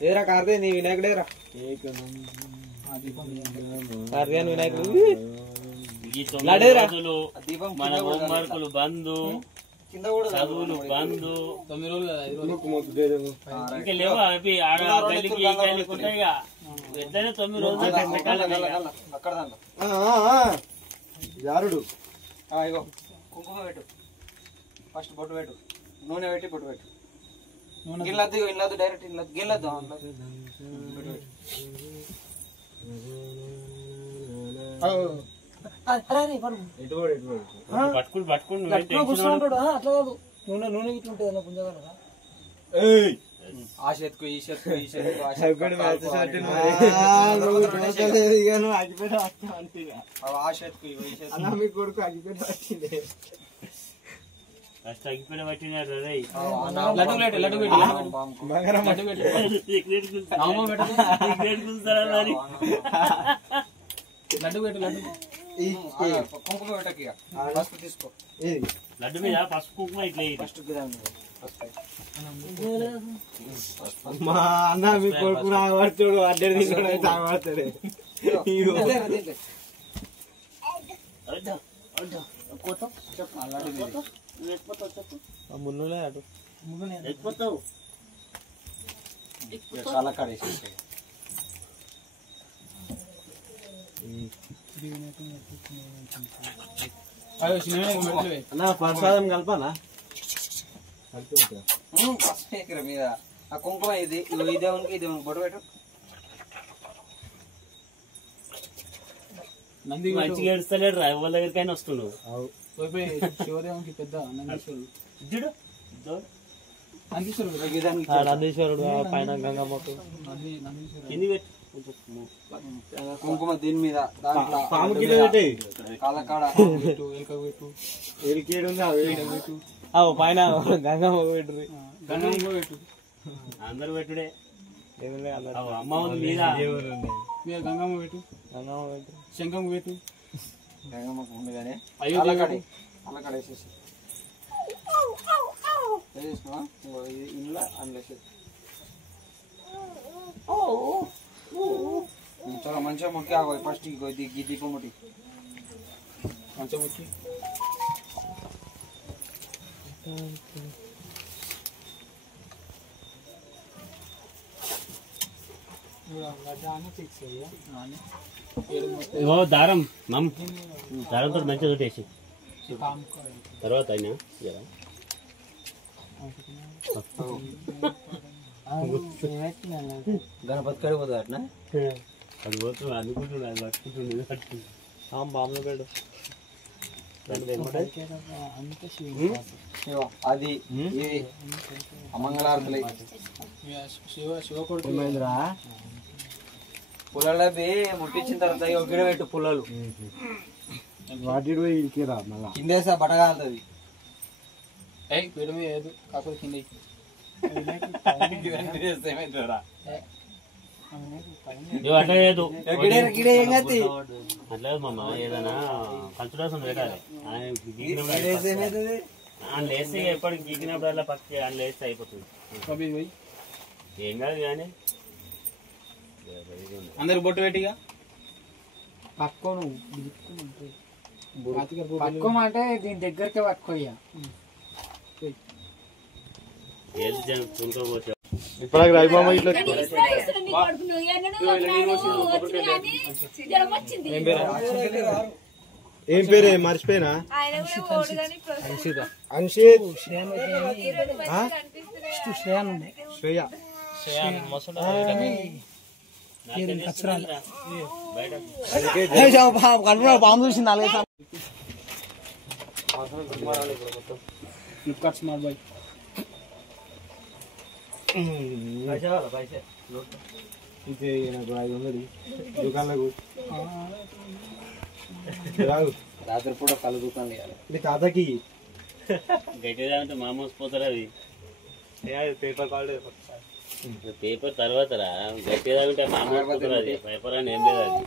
ఏరా కార్తీ నీ వినాయకుడేరా కార్తీయాన్ని వినాయకుడు మన హోంవర్కులు బంద్ చదువులు బంద్ 9 రోజులు ఇంకా లేవా ఆడ గల్లికి ఏ గల్లికి ఉంటాయి వెంటనే 9 రోజులు జారుడు ఇగో కుంకుమ పెట్టు ఫస్ట్ బొట్టు పెట్టు నూనె పెట్టి బొట్టు పెట్టు గిన్నెలద్దు ఇన్నద్దు డైరెక్ట్ ఇన్నద్దు గిన్నెలద్దు పట్టుకుని నూనె నూనె ఇట్లా ఉంటుంది అన్న పుంజగా ఆ చేతుకు ఈ చేతుకు ఈ చేతుకు ఆ చేతుకు మీ కొడుకు అగిపెట్టి పట్టింది ఫస్ట్ అగ్గిపోయిన పట్టినాడు లడ్డు పెట్టు లడ్డు కుంకుమ పెట్టకి పసుపు తీసుకో లడ్డు మీద పసుపు కుంకుమ ఇట్లా ఫస్ట్ మా అన్న మీ కొడుకు రాబడుతాడు అడ్డర్ తీసుకుని తాగబడతాడు మున్నులే అటు ఎక్కుతావు కలకాడ ప్రసాదం కలపాలా మీద ఆ కుంకుమ ఇది ఇదేమనుకో ఇది బొట్టు పెట్టు మంచిగా ఏడుస్తలేడు రా ఎవరి దగ్గరికైనా వస్తున్నావు శివదేవునికి పెద్ద నందీశ్వరుడు పైన గంగమ్మకు కుంకుమ దీని మీద దాంట్లో కాలకాడ పైన గంగమ్మ పెట్టు గంగమ్మ పెట్టు అందరు పెట్టుడే అమ్మ ఉంది మీద గంగమ్మ పెట్టు గంగమ్మ పెట్టు శంఖమ్మ పెట్టు గంగమ్మకు ఉండగానే అల్లకాడ వేసేసి వేసేసినా ఇంట్లో అందులో చాలా మంచిగా ముక్కి ఆగోయి ఫస్ట్ ఈ దీపం ముట్టి మంచిగా ముక్కి దారం దారంతో మంచిగా చుట్టేసి తర్వాత అయినా గణపతి కాడికి పోతుంది అట్నా అది పోతుంది అనుకుంటున్నాడు అది పట్టుకుంటుంది బాంబులో పెట్టు అది మంగళారతులు పుల్లలు ముట్టించిన తర్వాత గిడ పెట్టు పుల్లలు వాటి మళ్ళా కిందేసా బటగాలుతుంది కాకపోతే కింద అట్లా మమ్మ ఏదైనా కంచుడాసం పెట్టాలి అందులో వేస్తే ఎప్పటికి గీకినప్పుడు అలా పక్క అందులో వేస్తే అయిపోతుంది ఏం కాదు కానీ అందరు బొట్టు పెట్టిగా పట్టుకోమంటే దీని దగ్గరకే పట్టుకోయ్యా ఏది తుంకోపోతే ఇప్పుడు రైబాబా ఇట్లా ఏం పేరే మర్చిపోయినా అన్షిత్ శ్రేయ బాంబు చూసింది ఫ్లిప్కార్ట్ స్మార్ట్ బాయ్ దుకాణాలకు రాత్రి పూట కళ్ళు దుకాణం మీ తాతకి గట్టిగా అంటే మామూలు పోతారు అది పేపర్ కార్డు పేపర్ తర్వాత రా గట్టిగా ఉంటే మామూలు పోతారు అది పేపర్ అని ఏం లేదు అది